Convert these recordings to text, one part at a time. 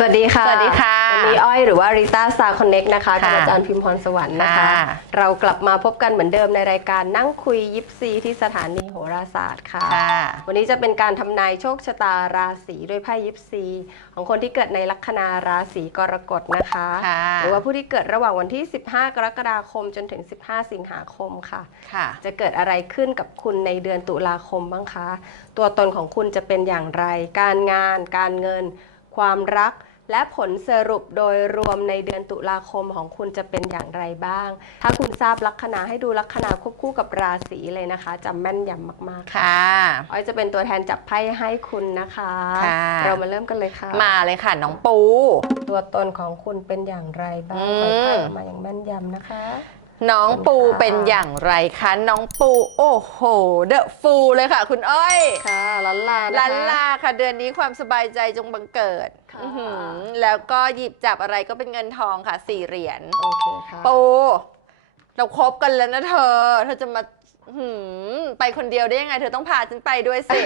สวัสดีค่ะ สวัสดีค่ะ วันนี้อ้อยหรือว่าริต้าซาคอนเน็กนะคะกับค่ะอาจารย์พิมพรสวรรค์นะคะค่ะเรากลับมาพบกันเหมือนเดิมในรายการนั่งคุยยิปซีที่สถานีโหราศาสตร์ค่ะค่ะวันนี้จะเป็นการทำนายโชคชะตาราศีด้วยไพ่ยิปซี ของคนที่เกิดในลัคนาราศีกรกฎนะคะค่ะหรือว่าผู้ที่เกิดระหว่างวันที่ 15 กรกฎาคมจนถึง 15 สิงหาคมค่ะค่ะ จะเกิดอะไรขึ้นกับคุณในเดือนตุลาคมบ้างคะ ตัวตนของคุณจะเป็นอย่างไร การงาน การเงิน ความรัก และผลสรุปโดยรวมในเดือนตุลาคมของคุณจะเป็นอย่างไรบ้าง ถ้าคุณทราบลัคนาให้ดูลัคนาควบคู่กับราศีเลยนะคะจำแม่นยำมากๆค่ะค่ะอ้อยจะเป็นตัวแทนจับไพ่ให้คุณนะคะ ค่ะ เรามาเริ่มกันเลยค่ะ มาเลยค่ะ น้องปู ตัวตนของคุณเป็นอย่างไรบ้างอืขอมให้ไพ่ออกมาอย่างแม่นยำนะคะ น้องปูค่ะเป็นอย่างไรคะ น้องปูโอ้โห เดอะฟูเลยค่ะ คุณอ้อยค่ะลันลานะคะลันลาค่ะ เดือนนี้ความสบายใจจงบังเกิดค่ะอื้อหือแล้วก็หยิบจับอะไรก็เป็นเงินทองค่ะสี่เหรียญโอเคค่ะปูเราคบกันแล้วนะเธอ เธอจะมา หืมไปคนเดียวได้ยังไง เธอต้องพาฉันไปด้วยสิ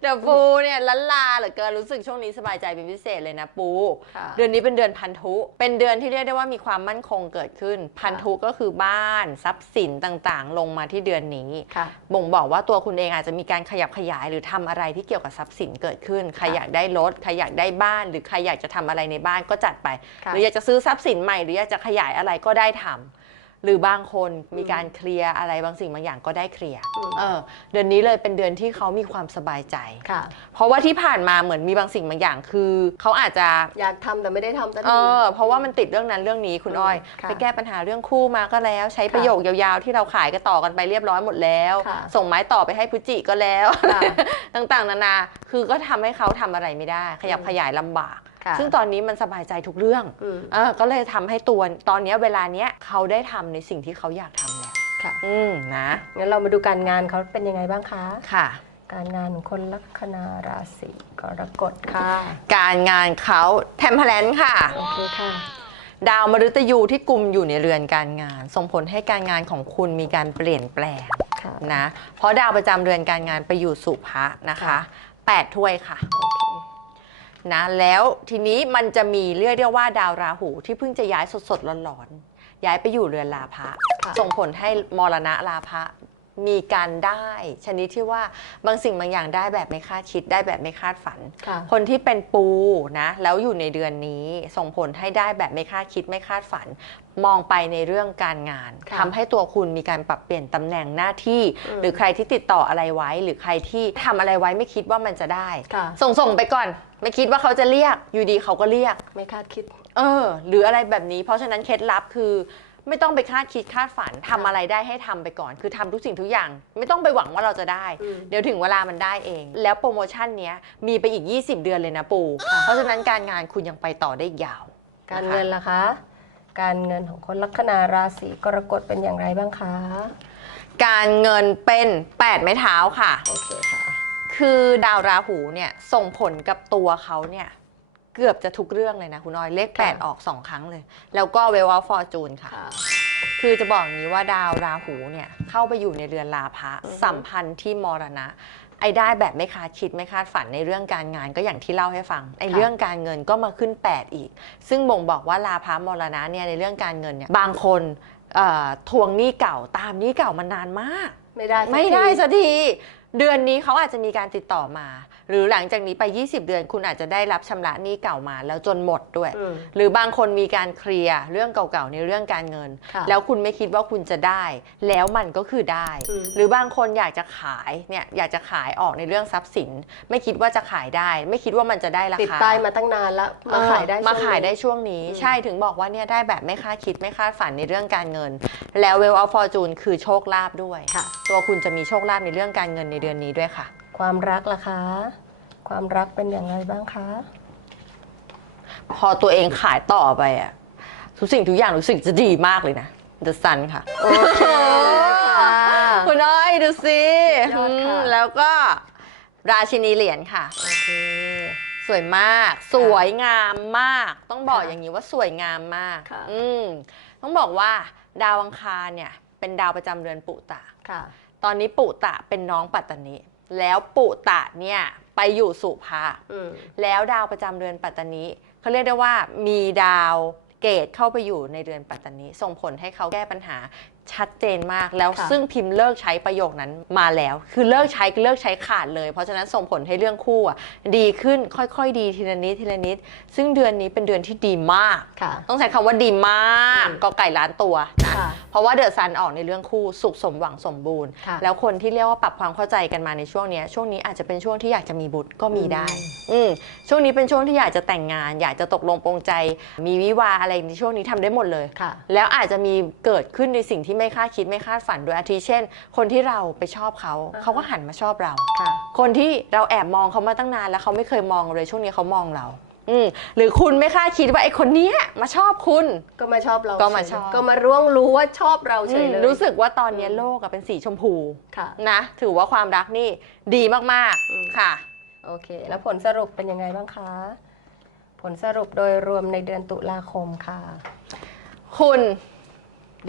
เดอะฟูเนี่ยลันลาเหลือเกินรู้สึกช่วงนี้สบายใจเป็นพิเศษเลยนะปู ค่ะเดือนนี้เป็นเดือนพันธุ เป็นเดือนที่เรียกได้ว่ามีความมั่นคงเกิดขึ้น พันธุก็คือบ้านทรัพย์สินต่างๆ ลงมาที่เดือนนี้ ค่ะ บ่งบอกว่าตัวคุณเองอาจจะมีการขยับขยายหรือทำอะไรที่เกี่ยวกับทรัพย์สินเกิดขึ้น ใครอยากได้รถ ใครอยากได้บ้าน หรือใครอยากจะทำอะไรในบ้านก็จัดไป ค่ะ หรืออยากจะซื้อทรัพย์สินใหม่ หรืออยากจะขยายอะไรก็ได้ทำ หรือบางคนมีการเคลียร์อะไรบางสิ่งบางอย่างก็ได้เคลียร์อืม เออเดือนนี้เลยเป็นเดือนที่เขามีความสบายใจ ค่ะ เพราะว่าที่ผ่านมาเหมือนมีบางสิ่งบางอย่างคือเขาอาจจะ อยากทำแต่ไม่ได้ทำสักเอที อเพราะว่ามันติดเรื่องนั้นเรื่องนี้คุณอ้อยค่ะไปแก้ปัญหาเรื่องคู่มาก็แล้ว ใช้ประโยคยาวๆ ที่เราขายกันต่อกันไปเรียบร้อยหมดแล้ว ค่ะส่งไม้ต่อไปให้พุจิก็แล้ว ค่ะ ต่างๆ นานาคือก็ทำให้เขาทำอะไรไม่ได้ ขยับอืมขยายลำบากค่ะ ซึ่งตอนนี้มันสบายใจทุกเรื่องอืมเออก็เลยทำให้ตัวตอนเนี้ยเวลาเนี้ยเขาได้ทำในสิ่งที่เขาอยากทำแล้วค่ะอืมนะงั้นเรามาดูการงานเขาเป็นยังไงบ้างคะค่ะการงานของคนลัคนาราศีกรกฎค่ะ การงานเขาแทมเพลนค่ะโอเคค่ะ ดาวมฤตยูที่กลุ่มอยู่ในเรือนการงาน ส่งผลให้การงานของคุณมีการเปลี่ยนแปลงค่ะนะเพราะดาวประจำเรือนการงานไปอยู่สุภะนะคะค่ะแปดถ้วยค่ะโอเค นะแล้วทีนี้มันจะมีเรียกได้ว่าดาวราหูที่เพิ่งจะย้ายสดๆร้อนๆย้ายไปอยู่เรือนลาภะค่ะส่งผลให้มรณะลาภะ มีการได้ชนิดที่ว่าบางสิ่งบางอย่างได้แบบไม่คาดคิดได้แบบไม่คาดฝัน ค่ะ คนที่เป็นปูนะแล้วอยู่ในเดือนนี้ส่งผลให้ได้แบบไม่คาดคิดไม่คาดฝัน มองไปในเรื่องการงานค่ะทำให้ตัวคุณมีการปรับเปลี่ยนตำแหน่งหน้าที่ อืม หรือใครที่ติดต่ออะไรไว้ หรือใครที่ทำอะไรไว้ไม่คิดว่ามันจะได้ ค่ะ ส่งส่งไปก่อน ไม่คิดว่าเขาจะเรียกอยู่ดีเขาก็เรียก ไม่คาดคิด เออหรืออะไรแบบนี้ เพราะฉะนั้นเคล็ดลับคือ ไม่ต้องไปคาดคิดคาดฝันทำอะไรได้ให้ทำไปก่อน คือทำทุกสิ่งทุกอย่าง ไม่ต้องไปหวังว่าเราจะได้ อืม เดี๋ยวถึงเวลามันได้เอง แล้วโปรโมชั่นเนี้ยมีไปอีก 20 เดือนเลยนะปู เพราะฉะนั้นการงานคุณยังไปต่อได้ยาวการเงินล่ะคะ การเงินของคนลัคนาราศีกรกฎเป็นอย่างไรบ้างคะ การเงินเป็น8ไม้เท้าค่ะ โอเคค่ะ คือดาวราหูเนี่ยส่งผลกับตัวเขาเนี่ย เกือบจะทุกเรื่องเลยนะคุณน้อยเลขค่ะ8ออก 2 ครั้งเลย แล้วก็เวลวฟอร์จูนค่ะค่ะ คือจะบอกอย่างนี้ว่าดาวราหูเนี่ยเข้าไปอยู่ในเรือนลาภะอือฮึสัมพันธ์ที่มรณะ ไอ้ได้แบบไม่คาดคิดไม่คาดฝันในเรื่องการงานก็อย่างที่เล่าให้ฟังไอ้เรื่องการเงินก็มาขึ้น 8 อีก ซึ่งบ่งบอกว่าลาภะมรณะเนี่ยในเรื่องการเงินเนี่ยบางคนเอ่อทวงหนี้เก่าตามหนี้เก่ามานานมาก ไม่ได้สักไม่ได้ทีสักที เดือนนี้เขาอาจจะมีการติดต่อมา หรือหลังจากนี้ไป 20 เดือน คุณอาจจะได้รับชำระหนี้เก่ามา แล้วจนหมดด้วยอืมหรือบางคนมีการเคลียร์เรื่องเก่าๆในเรื่องการเงินค่ะแล้วคุณไม่คิดว่าคุณจะได้ แล้วมันก็คือได้อืมหรือบางคนอยากจะขายเนี่ยอยากจะขายออกในเรื่องทรัพย์สิน ไม่คิดว่าจะขายได้ ไม่คิดว่ามันจะได้ราติดคาป้ายมาตั้งนานแล้วมาขายได้เออมาขายได้ช่วงนี้ช่วงนี้อืมใช่ถึงบอกว่าเนี่ยได้แบบไม่คาดคิดไม่คาดฝันในเรื่องการเงิน แล้วเวลอัลฟอร์จูนคือโชคลาภด้วยค่ะตัวคุณจะมีโชคลาภในเรื่องการเงินในเดือนนี้ด้วยค่ะ ความรักล่ะคะ ความรักเป็นอย่างไรบ้างคะ พอตัวเองขายต่อไปอะทุกสิ่งทุกอย่างรู้สึกจะดีมากเลยนะ The Sun ค่ะ โอเคค่ะ คุณอ้อยดูสิยอดค่ะ อืมแล้วก็ราชินีเหรียญค่ะ โอเค สวยมาก สวยงามมาก ต้องบอกค่ะอย่างนี้ว่าสวยงามมากค่ะ อืมต้องบอกว่าดาวอังคารเนี่ย เป็นดาวประจำเรือนปุตตะ ค่ะ ตอนนี้ปุตะเป็นน้องปัตตานีแล้วปุตะเนี่ยไปอยู่สุภาอืมแล้วดาวประจำเดือนปัตตานีเขาเรียกได้ว่ามีดาวเกตเข้าไปอยู่ในเดือนปัตตานีส่งผลให้เขาแก้ปัญหา ชัดเจนมากแล้วค่ะ ซึ่งพิมพ์เลิกใช้ประโยคนั้นมาแล้ว คือเลิกใช้เลิกใช้ขาดเลย เพราะฉะนั้นส่งผลให้เรื่องคู่อะดีขึ้นค่อยๆ ดีทีละนิดทีละนิด ซึ่งเดือนนี้เป็นเดือนที่ดีมาก ค่ะ ต้องใช้คำว่าดีมากอืม ก็ไก่ล้านตัวนะค่ะ เพราะว่าเดอะซันออกในเรื่องคู่สุขสมหวังสมบูรณ์ ค่ะแล้วคนที่เรียกว่าปรับความเข้าใจกันมาในช่วงเนี้ยช่วงนี้อาจจะเป็นช่วงที่อยากจะมีบุตรก็มีได้ อืมช่วงนี้เป็นช่วงที่อยากจะแต่งงาน อยากจะตกลงปรงใจ มีวิวาห์อะไรในช่วงนี้ทำได้หมดเลย ค่ะ แล้วอาจจะมีเกิดขึ้นในสิ่งที่ไม่คาดคิดไม่คาดฝันโดยอาทิเช่น คนที่เราไปชอบเขาอ่าฮะเขาก็หันมาชอบเรา ค่ะ คนที่เราแอบมองเขามาตั้งนานแล้วเขาไม่เคยมองเลยช่วงนี้เขามองเรา อืมหรือคุณไม่คาดคิดว่าไอ้คนเนี้ยมาชอบคุณ ก็มาชอบเราก็มาเฉยชอบ ก็มาร่วงรู้ว่าชอบเราเฉยเลย รู้สึกว่าตอนนี้โลกอะเป็นสีชมพูค่ะ นะ ถือว่าความรักนี่ดีมากอืม ๆค่ะ โอเค แล้วผลสรุปเป็นยังไงบ้างคะ ผลสรุปโดยรวมในเดือนตุลาคมค่ะ คุณ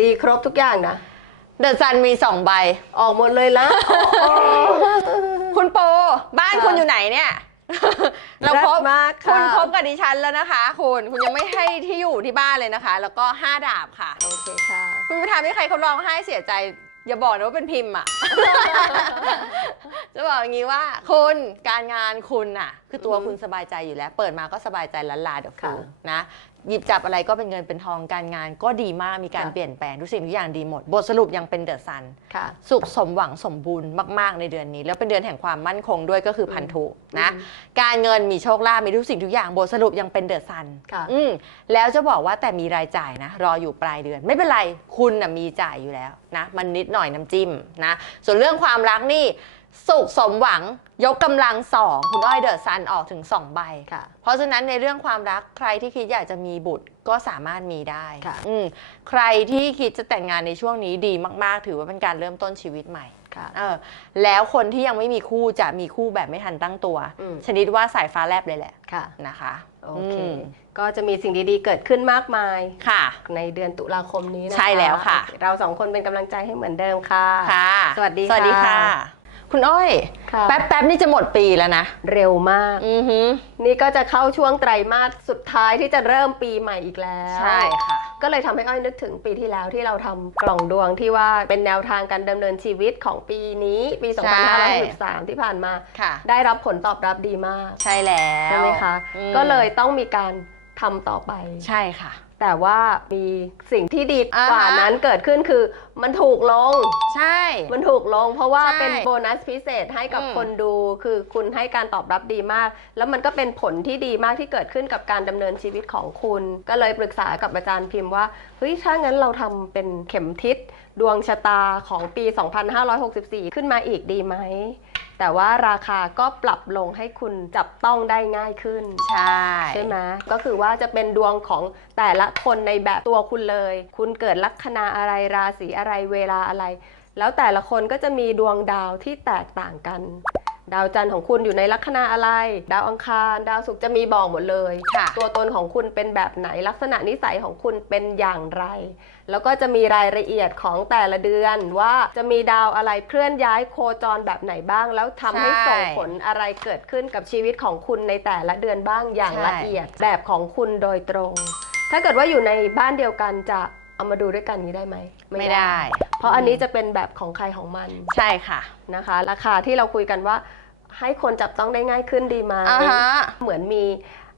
ดีครบทุกอย่างนะ เดอะซันมีสองใบ ออกหมดเลยละคุณโป บ้านค่ะคุณอยู่ไหนเนี่ย เราครบรักมากคุค่ะณครบกับดิฉันแล้วนะคะ คุณคุณยังไม่ให้ที่อยู่ที่บ้านเลยนะคะ แล้วก็ห้าดาบค่ะ โอเคค่ะ คุณไปทำให้ใครเขาร้องไห้เสียใจ อย่าบอกนะว่าเป็นพิมพ์อะ จะบอกอย่างนี้ว่า คุณการงานคุณน่ะ คือตัวอือฮึคุณสบายใจอยู่แล้ว เปิดมาก็สบายใจลันลาเดี๋ยวฟูค่ะนะ หยิบจับอะไรก็เป็นเงินเป็นทองการงาน ก็ดีมากมีการค่ะเปลี่ยนแปลงทุกสิ่งทุกอย่างดีหมด บทสรุปยังเป็นเดอะซันค่ะ สุขสมหวังสมบูรณ์มาก ๆ ในเดือนนี้ แล้วเป็นเดือนแห่งความมั่นคงด้วยก็คือพันธุนะอืมการเงินมีโชคลาภมีทุกสิ่งทุกอย่างบทสรุปยังเป็นเดอะซันค่ะอืมแล้วจะบอกว่าแต่มีรายจ่ายนะ รออยู่ปลายเดือน ไม่เป็นไรคุณนะมีจ่ายอยู่แล้วนะ มันนิดหน่อยน้ำจิ้มนะ ส่วนเรื่องความรักนี่ สุขสมหวังยกกำลังสองคุณอ้อยเดอะซันออกถึง 2 ใบ ค่ะ เพราะฉะนั้นในเรื่องความรักใครที่คิดอยากจะมีบุตรก็สามารถมีได้ค่ะ อืมใครที่คิดจะแต่งงานในช่วงนี้ดีมาก ๆ ถือว่าเป็นการเริ่มต้นชีวิตใหม่ค่ะ เออแล้วคนที่ยังไม่มีคู่จะมีคู่แบบไม่ทันตั้งตัว อืม ชนิดว่าสายฟ้าแลบเลยแหละค่ะ นะคะโอเคอืมก็จะมีสิ่งดีๆ เกิดขึ้นมากมาย ค่ะ ในเดือนตุลาคมนี้นะคะใช่แล้วค่ะ เราสองคนเป็นกำลังใจให้เหมือนเดิมค่ะ ค่ะ สวัสดีสวัสดีค่ะ ค่ะ คุณอ้อย ค่ะ แป๊บแป๊บนี่จะหมดปีแล้วนะเร็วมาก อือหือนี่ก็จะเข้าช่วงไตรมาสสุดท้ายที่จะเริ่มปีใหม่อีกแล้วใช่ค่ะ ก็เลยทำให้อ้อยนึกถึงปีที่แล้วที่เราทำกล่องดวงที่ว่าเป็นแนวทางการดำเนินชีวิตของปีนี้ปีใช่ 2563ที่ผ่านมา ค่ะ ได้รับผลตอบรับดีมาก ใช่แล้วใช่ไหมคะ อืมก็เลยต้องมีการทำต่อไป ใช่ค่ะ แต่ว่ามีสิ่งที่ดีอ่าฮะกว่านั้นเกิดขึ้นคือ มันถูกลง ใช่ มันถูกลงเพราะว่าใช่เป็นโบนัสพิเศษให้กับอืม คนดู คือคุณให้การตอบรับดีมาก แล้วมันก็เป็นผลที่ดีมากที่เกิดขึ้นกับการดำเนินชีวิตของคุณ ก็เลยปรึกษากับอาจารย์พิมพ์ว่าเฮ้ยถ้างั้นเราทำเป็นเข็มทิศดวงชะตาของปี 2564 ขึ้นมาอีกดีไหม แต่ว่าราคาก็ปรับลงให้คุณจับต้องได้ง่ายขึ้น ใช่ ใช่ไหมก็คือว่าจะเป็นดวงของแต่ละคนในแบบตัวคุณเลย คุณเกิดลัคนาอะไรราศีอะไรเวลาอะไร แล้วแต่ละคนก็จะมีดวงดาวที่แตกต่างกัน ดาวจันทร์ของคุณอยู่ในลัคนาอะไร ดาวอังคาร ดาวศุกร์จะมีบอกหมดเลย ค่ะ ตัวตนของคุณเป็นแบบไหนลักษณะนิสัยของคุณเป็นอย่างไร แล้วก็จะมีรายละเอียดของแต่ละเดือนว่าจะมีดาวอะไรเคลื่อนย้ายโคจรแบบไหนบ้าง แล้วทำให้ใช่ ส่งผลอะไรเกิดขึ้นกับชีวิตของคุณในแต่ละเดือนบ้างอย่างใช่ละเอียดแบบของคุณโดยตรง ถ้าเกิดว่าอยู่ในบ้านเดียวกันจะเอามาดูด้วยกันนี้ได้ไหมไม่ได้ เพราะอันนี้จะเป็นแบบของใครของมัน ใช่ค่ะ นะคะราคาที่เราคุยกันว่า ให้คนจับต้องได้ง่ายขึ้นดีไหมอ่าฮะ เหมือนมี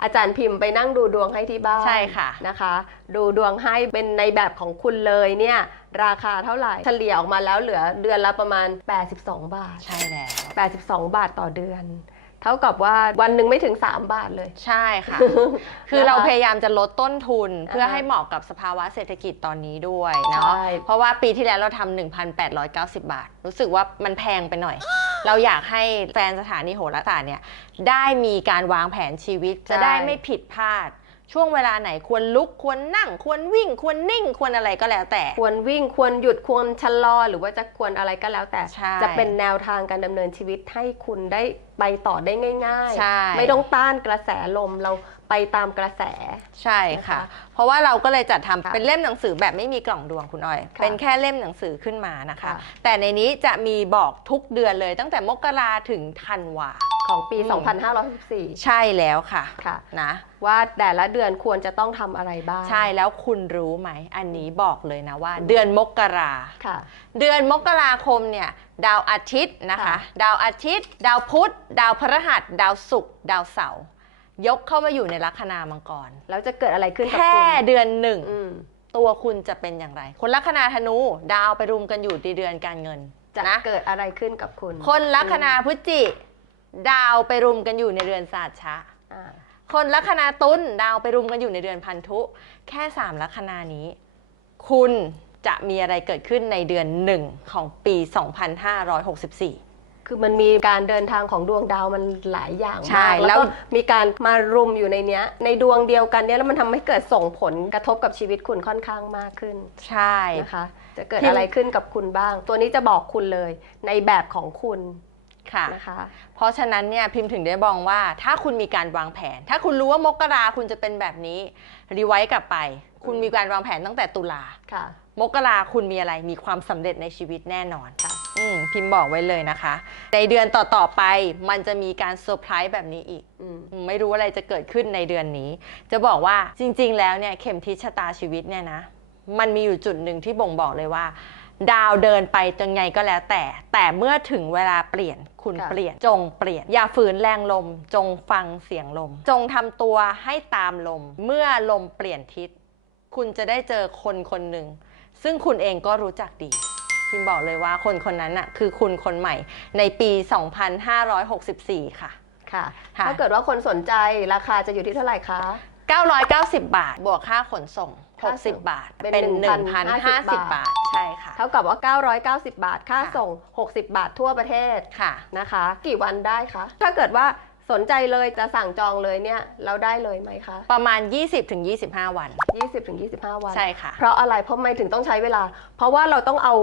อาจารย์พิมพ์ไปนั่งดูดวงให้ที่บ้านใช่ค่ะนะคะ ดูดวงให้เป็นในแบบของคุณเลยเนี่ยราคาเท่าไหร่เฉลี่ยออกมาแล้วเหลือเดือนละประมาณ 82 บาท ใช่แล้ว 82 บาทต่อเดือน เท่ากับว่าวันหนึ่งไม่ถึง 3 บาทเลย ใช่ค่ะ คือเราพยายามจะลดต้นทุนเพื่ออ่าฮะให้เหมาะกับสภาวะเศรษฐกิจตอนนี้ด้วยเนาะใช่ เพราะว่าปีที่แล้วเราทำ1,890 บาท รู้สึกว่ามันแพงไปหน่อย เราอยากให้แฟนสถานีโหราศาสตร์เนี่ยได้มีการวางแผนชีวิตจะได้ไม่ผิดพลาด ช่วงเวลาไหนควรลุกควรนั่ง ควรวิ่ง ควรนิ่ง ควรอะไรก็แล้วแต่ ควรวิ่งควรหยุดควรชะลอ หรือว่าจะควรอะไรก็แล้วแต่ ใช่ จะเป็นแนวทางการดำเนินชีวิตให้คุณได้ไปต่อได้ง่าย ใช่ไม่ต้องต้านกระแสลมเรา ไปตามกระแส ใช่ค่ะนะคะเพราะว่าเราก็เลยจัดทำค่ะเป็นเล่มหนังสือแบบไม่มีกล่องดวงคุณอ้อยค่ะเป็นแค่เล่มหนังสือขึ้นมานะคะค่ะแต่ในนี้จะมีบอกทุกเดือนเลย ตั้งแต่มกราถึงธันวาของปีอืม2564 ใช่แล้วค่ะค่ะนะว่าแต่ละเดือนควรจะต้องทำอะไรบ้าง ใช่แล้วคุณรู้ไหม อันนี้บอกเลยนะว่า เดือนมกราค่ะ เดือนมกราคมเนี่ยดาวอาทิตย์นะคะค่ะดาวอาทิตย์ ดาวพุธ ดาวพฤหัส ดาวศุกร์ ดาวเสาร์ ยกเข้ามาอยู่ในลัคนามังกร แล้วจะเกิดอะไรขึ้นกับแค่คุณเดือนหนึ่ง อืม ตัวคุณจะเป็นอย่างไร คนลัคนาธนู ดาวไปรุมกันอยู่ในเดือนการเงินจะนะเกิดอะไรขึ้นกับคุณคนลัคนาพฤศจิ ดาวไปรุมกันอยู่ในเดือนศาสตร์ชะ อ่าคนลัคนาตุลดาวไปรุมกันอยู่ในเดือนพันธุ แค่สามลัคนานี้ คุณจะมีอะไรเกิดขึ้นในเดือนหนึ่งของปี 2564 คือมันมีการเดินทางของดวงดาวมันหลายอย่างใช่มากแล้แล้ววก็มีการมารุมอยู่ในเนี้ย ในดวงเดียวกันเนี้ยแล้วมันทำให้เกิดส่งผลกระทบกับชีวิตคุณค่อนข้างมากขึ้นใช่ นะคะ จะเกิดพิมพ์อะไรขึ้นกับคุณบ้าง ตัวนี้จะบอกคุณเลยในแบบของคุณค่ะ นะคะ เพราะฉะนั้นเนี่ยพิมพ์ถึงได้บอกว่า ถ้าคุณมีการวางแผน ถ้าคุณรู้ว่ามกราคุณจะเป็นแบบนี้รีไว้กลับไป คุณมีการวางแผนตั้งแต่ตุลาค่ะ มกราคุณมีอะไรมีความสำเร็จในชีวิตแน่นอนค่ะ อืมพิมพ์บอกไว้เลยนะคะ ในเดือนต่อๆไปมันจะมีการเซอร์ไพรส์แบบนี้อีกอืมอืม ไม่รู้อะไรจะเกิดขึ้นในเดือนนี้ จะบอกว่าจริงๆ แล้วเนี่ยเข็มทิศชะตาชีวิตเนี่ยนะ มันมีอยู่จุดหนึ่งที่บ่งบอกเลยว่า ดาวเดินไปจนไงก็แล้วแต่ แต่เมื่อถึงเวลาเปลี่ยนคุณค่ะ เปลี่ยน จงเปลี่ยน อย่าฝืนแรงลม จงฟังเสียงลม จงทำตัวให้ตามลม เมื่อลมเปลี่ยนทิศ คุณจะได้เจอคนคนหนึ่งซึ่งคุณเองก็รู้จักดี พิมบอกเลยว่าคนคนนั้นน่ะคือคุณคนใหม่ในปี 2564 ค่ะ ค่ะ ค่ะ ถ้าเกิดว่าคนสนใจราคาจะอยู่ที่เท่าไหร่คะ 990 บาท บวกค่าขนส่ง ค่าส่ง60บาท เป็นเป็น 1,050 1,050 บาท ใช่ค่ะ เท่ากับว่า 990 บาท ค่าค่ะ ส่ง 60 บาททั่วประเทศค่ะ นะคะ กี่วันได้คะ ถ้าเกิดว่า สนใจเลยจะสั่งจองเลยเนี่ยเราได้เลยไหมคะ ประมาณ 20-25 วัน 20-25 วัน ใช่ค่ะ เพราะอะไรเพราะไม่ถึงต้องใช้เวลา เพราะว่าเราต้องเอา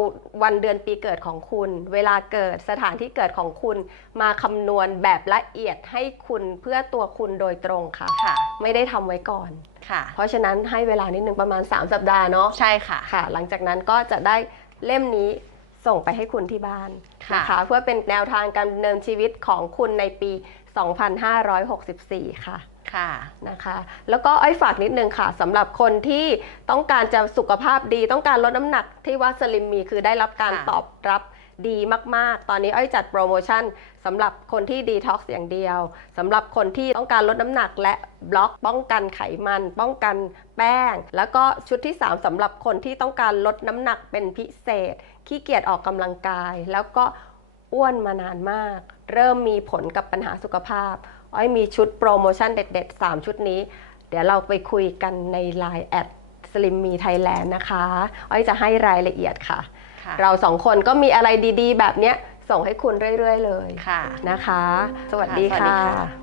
วันเดือนปีเกิดของคุณ เวลาเกิดสถานที่เกิดของคุณ มาคำนวณแบบละเอียดให้คุณเพื่อตัวคุณโดยตรงค่ะ ค่ะ ไม่ได้ทำไว้ก่อน ค่ะ เพราะฉะนั้นให้เวลานิดนึงประมาณ 3 สัปดาห์เนาะใช่ค่ะ ค่ะ หลังจากนั้นก็จะได้เล่มนี้ส่งไปให้คุณที่บ้านค่ะ นะคะเพื่อเป็นแนวทางการดำเนินชีวิตของคุณในปี 2564 ค่ะค่ะนะคะแล้วก็อ้อยฝากนิดนึงค่ะสำหรับคนที่ต้องการจะสุขภาพดี ต้องการลดน้ำหนักที่ว่าสลิมมีคือได้รับการค่ะตอบรับดีมากๆ ตอนนี้อ้อยจัดโปรโมชั่นสำหรับคนที่ดีท็อกซ์อย่างเดียวสำหรับคนที่ต้องการลดน้ำหนักและบล็อกป้องกันไขมัน ป้องกันแป้ง แล้วก็ชุดที่ 3สำหรับคนที่ต้องการลดน้ำหนักเป็นพิเศษขี้เกียจออกกำลังกาย แล้วก็ อ้วนมานานมาก เริ่มมีผลกับปัญหาสุขภาพ อ้อยมีชุดโปรโมชั่นเด็ด ๆ 3 ชุดนี้ เดี๋ยวเราไปคุยกันใน Line แอดสลิมมีไทยแลนด์นะคะ อ้อยจะให้รายละเอียดค่ะค่ะเราสองคนก็มีอะไรดีๆ แบบเนี้ยส่งให้คุณเรื่อย ๆ เลยค่ะนะคะ สวัสดีค่ะสวัสดีค่ะค่ะ